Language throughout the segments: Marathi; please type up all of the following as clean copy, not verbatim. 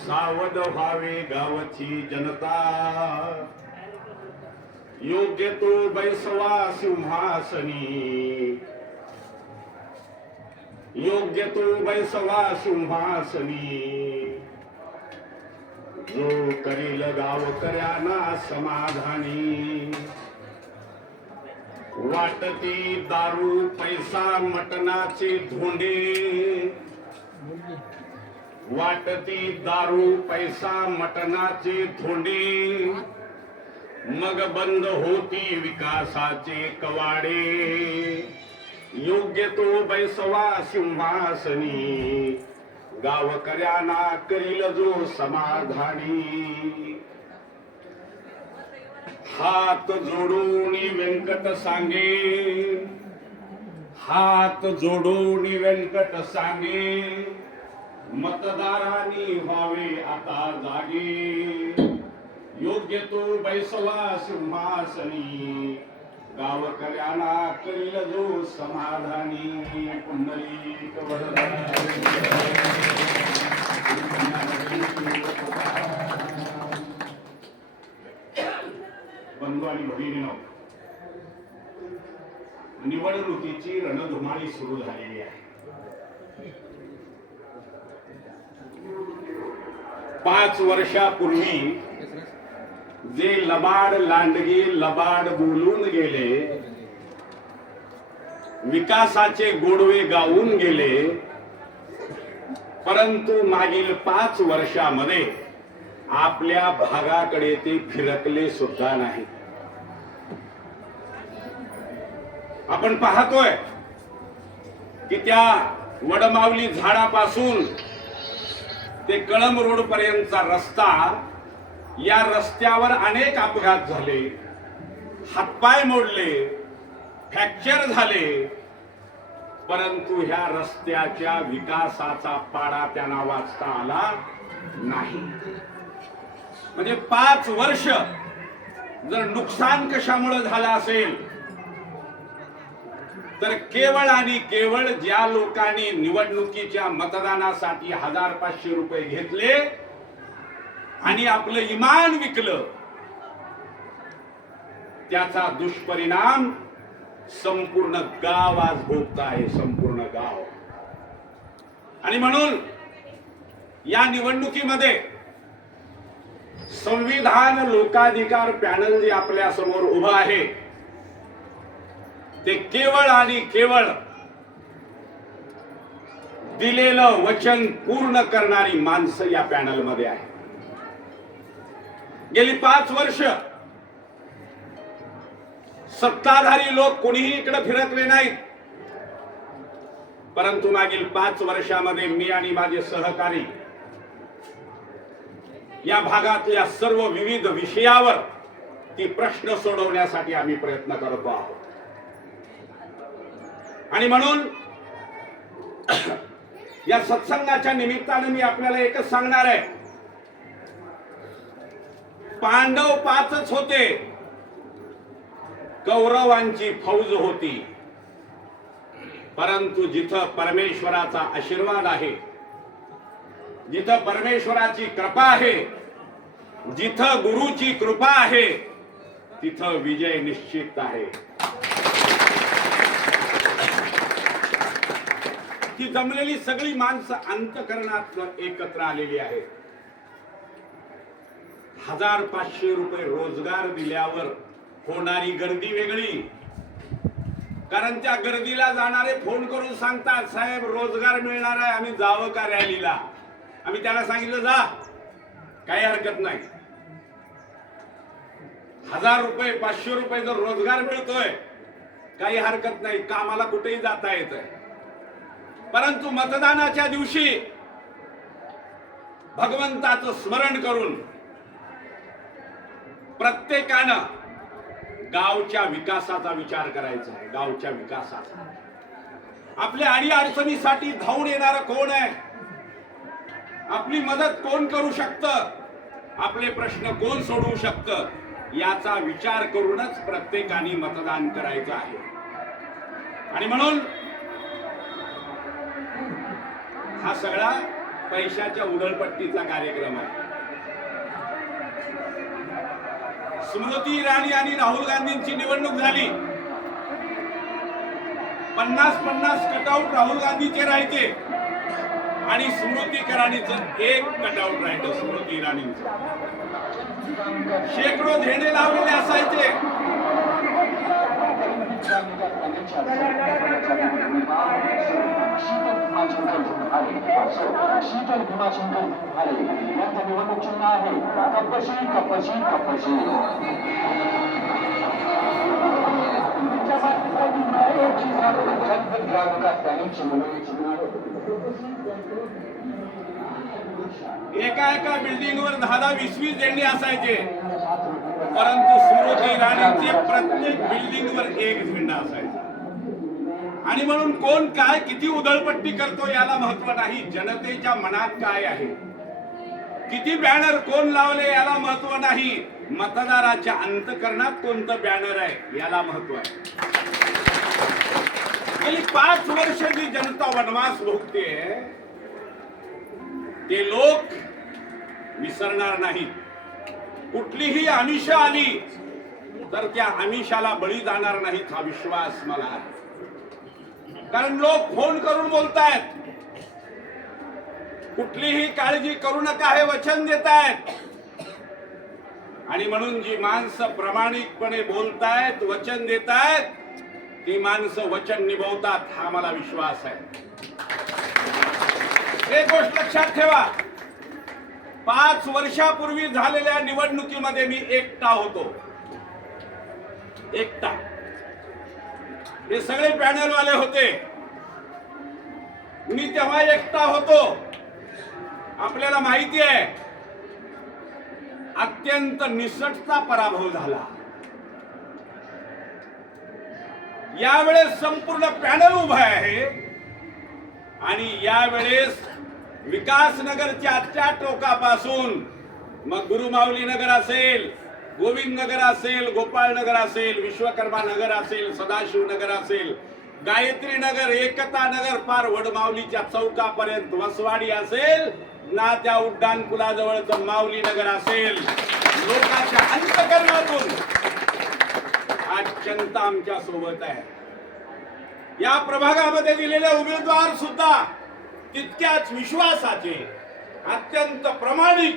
सावध व्हावे गावची जनता, योग्य तो बैसवा सिंहासनी, योग्य तो बैसवा सिंहासनी, जो करील गावकऱ्यांना समाधानी, वाटती दारू पैसा मटणाचे धोंडे, वाटती दारू पैसा मटणाचे धोंडे, मग बंद होती विकासाचे कवाडे, योग्य तो बैसवा सिंहासनी, गावकऱ्यांना करील जो समाधानी, हात जोडून व्यंकट सांगे, हात जोडून व्यंकट सांगे, मतदारांनी व्हावे आता जागे, योग्य तो बैसवा सिंहासनी, गावकऱ्यांना करील जो समाधानी, पुंडलिक वरदान बंधू आणि भगिनींनो, निवडणुकीची रणधुमाळी सुरू झालेली आहे. 5 वर्षापूर्वी जे लबाड लांडगे लबाड बोलून गेले, विकासाचे गोडवे गाऊन गेले, परंतु मागील 5 वर्षामध्ये आपल्या भागाकडे ते फिरकले सुद्धा नाही. आपण पाहतोय की त्या वडमावली झाडापासून ते कळंब रोड पर्यंतचा रस्ता, या रस्त्यावर अनेक अपघात झाले, हातपाय मोडले, फ्रॅक्चर झाले, परंतु ह्या रस्त्याच्या विकासाचा पाडा त्यांना वाचता आला नाही. म्हणजे 5 वर्ष जर नुकसान कशामुळे झालं असेल तर केवळ आणि केवळ ज्या लोकांनी निवडणुकीच्या मतदानासाठी 1500 रुपये घेतले आणि आपलं इमान विकलं, त्याचा दुष्परिणाम संपूर्ण गाव आज भोगत आहे, संपूर्ण गाव. आणि म्हणून या निवडणुकीमध्ये संविधान लोकाधिकार पॅनल जे आपल्या समोर उभं आहे, ते केवळ आणि केवळ दिलेलं वचन पूर्ण करणारी माणसं या पॅनल मध्ये आहे. गेली 5 वर्ष सत्ताधारी लोक कोणीही इकडे फिरकले नाहीत, परंतु मागील 5 वर्षामध्ये मी आणि माझे सहकारी या भागातल्या सर्व विविध विषयावर ती प्रश्न सोडवण्यासाठी आम्ही प्रयत्न करतो आहोत. आणि म्हणून या सत्संगाच्या निमित्ताने मी आपल्याला एकच सांगणार आहे, पांडव 5च होते, कौरवांची फौज होती, परंतु जिथं परमेश्वराचा आशीर्वाद आहे, जिथं परमेश्वराची कृपा आहे, जिथं गुरुची कृपा आहे, तिथं विजय निश्चित आहे. ती जमलेली सगळी माणसं अंतःकरणात एकत्र आलेली आहेत. 1500 रुपये रोजगार दिल्यावर होणारी गर्दी वेगळी, कारण त्या गर्दीला जाणारे फोन करून सांगतात, साहेब रोजगार मिळणार आहे, आम्ही जावं का रॅलीला. आम्ही त्याला सांगितलं जा, काही हरकत नाही. 1000 रुपये 500 रुपये जर रोजगार मिळतोय, काही हरकत नाही, कामाला कुठेही जाता येतंय. परंतु मतदानाच्या दिवशी भगवंताचं स्मरण करून प्रत्येकानं गावच्या विकासाचा विचार करायचा आहे. गावच्या विकासाचा, आपल्या अडी अडचणीसाठी धावून येणारं कोण आहे, आपली मदत कोण करू शकतं, आपले प्रश्न कोण सोडवू शकतं, याचा विचार करूनच प्रत्येकाने मतदान करायचं आहे. आणि म्हणून हा सगळा पैशाच्या उधळपट्टीचा कार्यक्रम आहे. स्मृती इराणी आणि राहुल गांधींची निवडणूक झाली. 50-50 कटआउट राहुल गांधीचे राहायचे आणि स्मृती इराणीचं एक कटआउट राहायचं. स्मृती इराणींचं शेकडो झेंडे लावलेले असायचे. शीतल भीमाशंकर भाले यांचं निवडणूक चिन्ह आहे कपशी कपशी कपशी. एका बिल्डिंगवर 10-20 झेंडे असायचे, परंतु स्मृती इराणीचे प्रत्येक बिल्डिंगवर एक झेंडा असायचा. आणि म्हणून कोण काय किती उधळपट्टी करतो याला महत्व नाही, जनतेच्या मनात काय आहे, किती बॅनर कोण लावले याला महत्व नाही, मतदाराच्या अंतःकरणात कोणतं बॅनर आहे याला महत्व आहे. गेली 5 वर्ष जी जनता वनवास भोगते ते लोक विसरणार नाहीत. कुठलीही आमिषा आली तर त्या आमिषाला बळी जाणार नाहीत हा विश्वास मला आहे. कारण लोक फोन करून बोलतायत, कुठलीही काळजी करू नका हे वचन देतायत. आणि म्हणून जी माणसं प्रामाणिकपणे बोलतायत, वचन देतायत, ती माणसं वचन निभवतात हा मला विश्वास आहे. एक गोष्ट लक्षात ठेवा, 5 वर्षापूर्वी झालेल्या निवडणुकीमध्ये मी एकटा होतो. एकटा. हे सगळे पॅनलवाले होते, मी तेव्हा एकटा होतो. आपल्याला माहिती आहे अत्यंत निसटता पराभव झाला. यावेळेस संपूर्ण पॅनल उभा आहे आणि यावेळेस विकासनगरच्या त्या टोकापासून मग गुरुमाऊली नगर असेल, गोविंद नगर असेल, गोपाळ नगर असेल, विश्वकर्मा नगर असेल, सदाशिव नगर असेल, गायत्री नगर, एकता नगर, पार वडमाऊलीच्या चौकापर्यंत वसवाडी असेल ना, त्या उड्डाण पुलाजवळचं माऊली नगर असेल, लोकांच्या अंतःकरणातून आज जनता आमच्या सोबत आहे. या प्रभागामध्ये दिलेले उमेदवार सुद्धा तितक्याच विश्वासाचे, अत्यंत प्रामाणिक,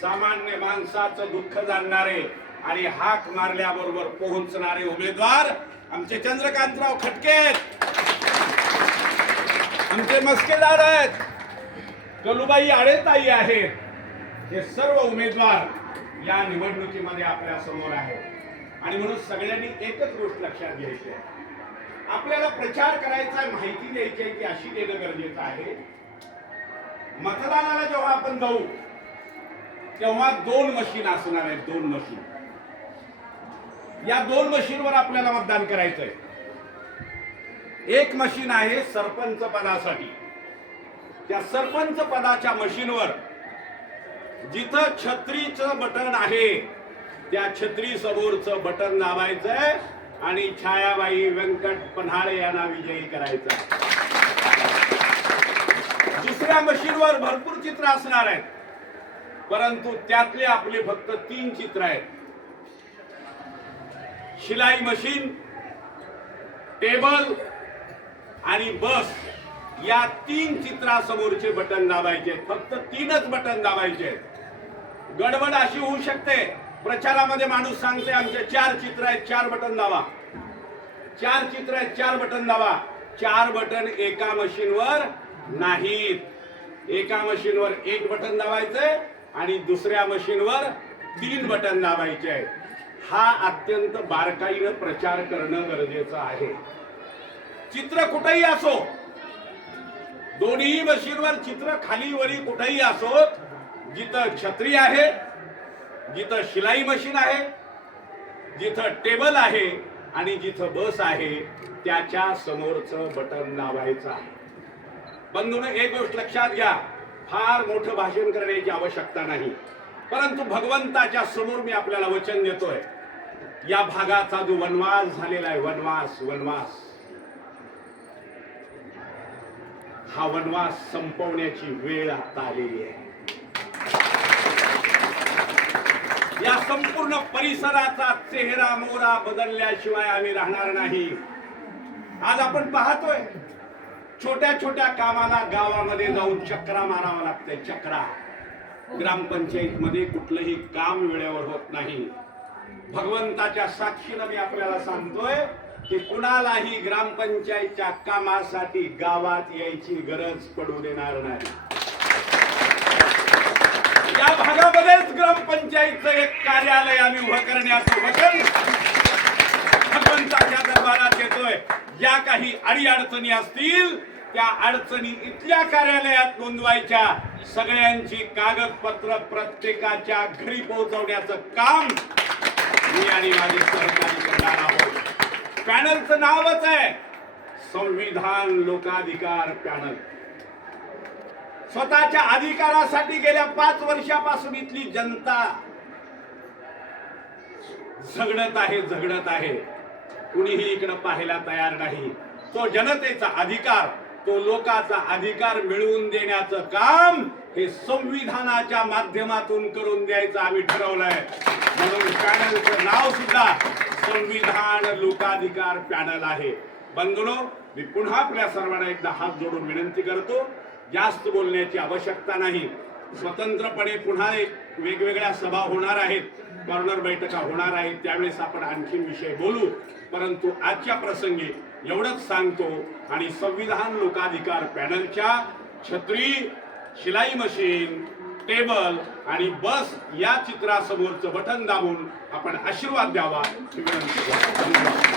सामान्य माणसाचं दुःख जाणणारे आणि हाक मारल्याबरोबर पोहोचणारे उमेदवार आमचे चंद्रकांतराव खटके आहेत, आमचे मस्केदार आहेत, कलुबाई आडेताई आहेत. हे सर्व उमेदवार या निवडणुकीमध्ये आपल्या समोर आहेत. आणि म्हणून सगळ्यांनी एकच गोष्ट लक्षात घ्यायची आहे, आपल्याला प्रचार करायचा आहे, माहिती द्यायची आहे ती अशी देणं गरजेचं आहे. मतदानाला जेव्हा आपण जाऊ तेव्हा 2 मशीन असणार आहेत. 2 मशीन. या 2 मशीनवर आपल्याला मतदान करायचंय. एक मशीन आहे सरपंच पदासाठी. त्या सरपंच पदाच्या मशीनवर जिथं छत्रीचं बटन आहे त्या छत्री समोरचं बटन दाबायचंय आणि छायाबाई व्यंकट पन्हाळे यांना विजयी करायचा. दुसऱ्या मशीनवर भरपूर चित्र असणार आहेत, परंतु त्यातले आपले फक्त 3 चित्र आहेत. शिलाई मशीन, टेबल आणि बस, या 3 चित्रासमोरचे बटन दाबायचे. फक्त 3च बटन दाबायचे. गडबड अशी होऊ शकते, प्रचारामध्ये माणूस सांगते आमचे 4 चित्र आहेत, 4 बटन दाबा. 4 चित्र आहेत, 4 बटन दाबा. 4 बटन एका मशीनवर नाहीत. एका मशीनवर 1 बटन दाबायचंय आणि दुसऱ्या मशीनवर 3 बटन दाबायचे आहेत. हा अत्यंत बारकाईनं प्रचार करणं गरजेचं आहे. चित्र कुठेही असो, दोन्ही मशीनवर चित्र खाली वरी कुठेही असो, जिथं छत्री आहे, जिथं शिलाई मशीन आहे, जिथं टेबल आहे आणि जिथं बस आहे त्याच्या समोरचं बटन दाबायचं आहे. बंधूंनो, एक गोष्ट लक्षात घ्या, फार मोठं भाषण करण्याची आवश्यकता नाही, परंतु भगवंताच्या समोर मी आपल्याला वचन देतोय, या भागाचा जो वनवास झालेला आहे, वनवास हा वनवास संपवण्याची वेळ आता आलेली आहे. या संपूर्ण परिसराचा चेहरा मोहरा बदलल्याशिवाय आम्ही राहणार नाही. आज आपण पाहतोय छोट्या छोट्या कामाला गावामध्ये जाऊन चक्रा मारावं लागतंय. चक्रा ग्रामपंचायत मध्ये कुठलंही काम वेळेवर होत नाही. भगवंताच्या साक्षीनं मी आपल्याला सांगतोय की कुणालाही ग्रामपंचायतच्या कामासाठी गावात यायची गरज पडू देणार नाही. या भागामध्येच ग्रामपंचायतचं एक कार्यालय आम्ही उभं करण्याचं वचन भगवंताच्या दरबारात येतोय. ज्या काही अडीअडचणी असतील त्या अडचणी इथल्या कार्यालयात नोंदवायच्या. सगळ्यांची कागदपत्र प्रत्येकाच्या घरी पोहोचवण्याचं काम मी आणि माझे सहकारी करणार आहोत. पॅनलचं नावच आहे संविधान लोकाधिकार पॅनल. स्वतःच्या अधिकारासाठी गेल्या 5 वर्षापासून इथली जनता झगडत आहे. कुणीही इकडे पाहायला तयार नाही. तो जनतेचा अधिकार, तो लोकांचा अधिकार मिळवून देण्याचं काम हे संविधानाच्या माध्यमातून करून द्यायचं आम्ही ठरवलंय. म्हणून पॅनलचं नाव सुद्धा संविधान लोकाधिकार पॅनल आहे. बंधूंनो, मी पुन्हा आपल्या सर्वांना एकदा हात जोडून विनंती करतो, जास्त बोलण्याची आवश्यकता नाही. स्वतंत्रपणे पुन्हा एक वेगवेगळ्या सभा होणार आहेत, कॉर्नर बैठका होणार आहेत, त्यावेळेस आपण आणखी विषय बोलू. परंतु आजच्या प्रसंगी एवढंच सांगतो आणि संविधान लोकाधिकार पॅनलच्या छत्री, शिलाई मशीन, टेबल आणि बस या चित्रासमोरचं बटन दाबून आपण आशीर्वाद द्यावा ही विनंती करतो.